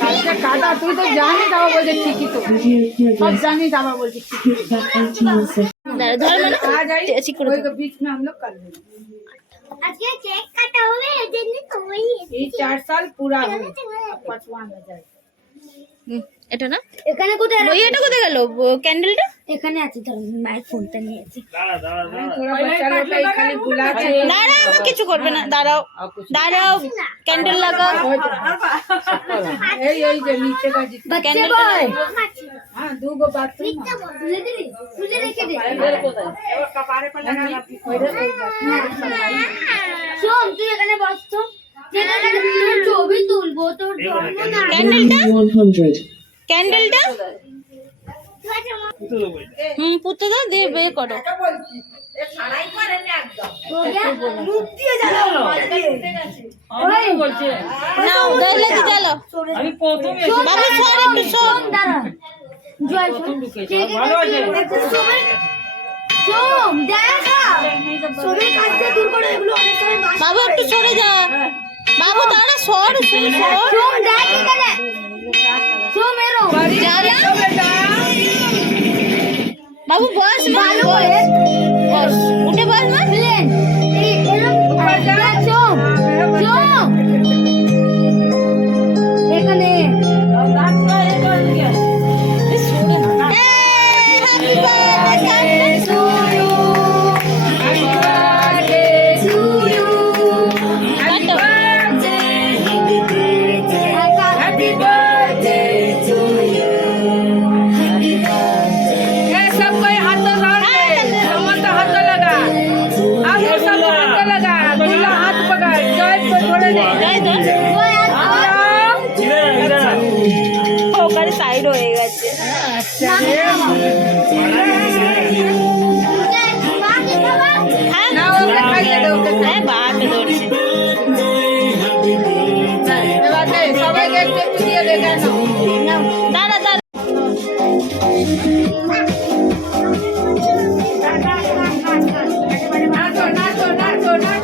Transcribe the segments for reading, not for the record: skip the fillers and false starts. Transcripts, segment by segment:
কালকে কাটা তুই তো জানিস বাবা বলছে ঠিকই তো সব জানিস বাবা বলছে ঠিকই धर मैंने आ जाइए ऐसी करो वही के बीच में हम लोग कर लेंगे आज के केक काटा हुआ है दिन तो वही ये 4 साल पूरा हो पचवा में जाए এটা না এখানে কোথায় ওই এটা কোথায় গেল ক্যান্ডেলটা এখানে আছে ধর মায়ের ফোনটা নিয়ে আছে थोड़ा बच्चा लोग का खाली बुला के দাঁড়াও আমার কিছু করবে না দাঁড়াও দাঁড়াও ক্যান্ডেল লাগাও यही जो नीचे का जितना बच्चे बॉय हां दो गो बाथरूम तुझे दे तुझे लेके दे कपारे पर लगा শোন তুই এখানে বস তো যেখানে তোর ছবি তুলবো তোর ক্যান্ডেলটা 100 ক্যান্ডেলটা পুঁতে দাও দিয়ে বে করো মুখ দিয়ে জ্বালাও না দইলে কি জ্বালো আমি প্রথমে বাবু সর একটু সর দাঁড়া জয় ভালো আছে সোম দেখা সোমের কাছে দূর করে এগুলো অনেক সময় মাছ বাবু একটু সরে যা বাবু দাঁড়া সর সর সোম দেখ এখানে সোম এরো জ্বালা বাবু বস মা ভালো বস করে বস উঠে বস মা প্লেন এই এরম দেখ সোম সোম এখানে সাইড হয়ে গেছে হ্যাঁ বাদ ধরছে সবাই দেখতে দিয়ে দেখানো দাঁড়া দাঁড়া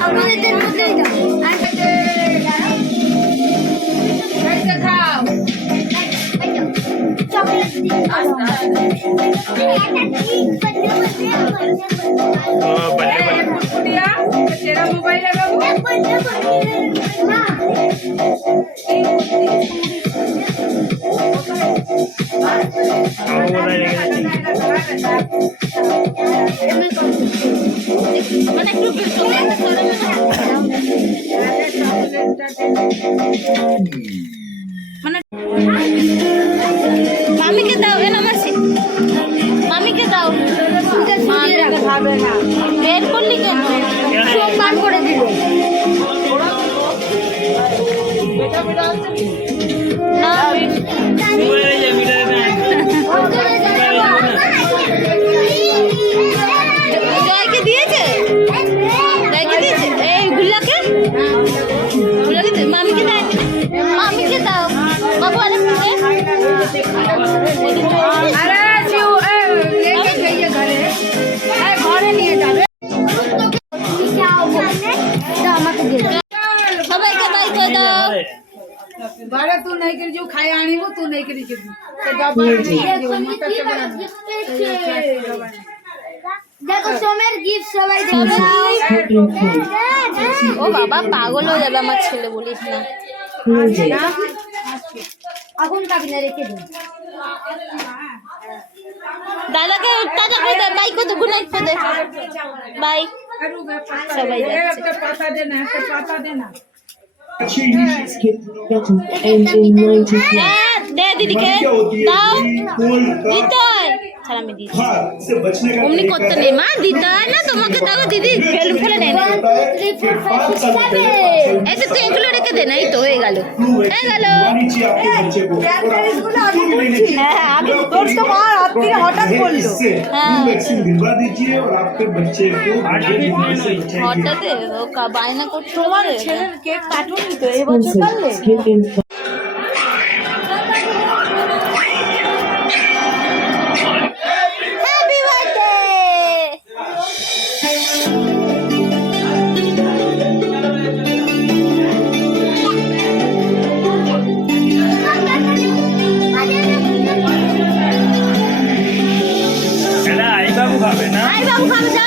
আমাদের মধ্যে এটা খাও तेरा मोबाइल है बाबू মামিকে দাও এ নামাসি মামিকে দাও খাবে না বের করলি কেন সোমবার করে দিল না জয়কে দিয়েছে জয়কে দিয়েছে এই গুল্লাকে গুল্লাকে মামিকে দাও মামিকে দাও বাবু আরে अरे शिव लेके जाइए घरे घरे নিয়ে যাবে আমাকে দিয়ে দাও সবাইকে বাই করে দাও बारे तू नहीं कर जो खाए आनी वो तू नहीं करी कर तो डब्बा দেখো সোমের গিফট সবাই ও বাবা পাগল হয়ে যাবে আমার ছেলে বলিস না আগুন খাবি না রেখে দে দাদাকে টাটা করে দে বাই করে দে গুড নাইট করে দে বাই সবাই যাচ্ছে একটা পাতা দেনা একটা পাতা দেনা skip button and in 90 হ্যাঁ দে দিদিকে দাও দিতে হয় ছাড়া আমি দিচ্ছি से बचने का অমনি করতে নেই মা দিতে হয় না তোমাকে দাও দিদি ফেলে ফেলে নেয় না এই তো তুই এগুলো রেখে দে না এই তো হয়ে গেল হয়ে গেল आपके बच्चे को হ্যাঁ আমি তোর তো মা রাত্রি হঠাৎ বললো হ্যাঁ वैक्सीन दिलवा दीजिए और आपके बच्चे को হঠাৎ ও বায়না করতে তোমার ছেলের কেক কাটুনি তো এই বছর sponsor পারলে skip in হ্যাপি বার্থডে খাবে না আই বাবু খাবে যা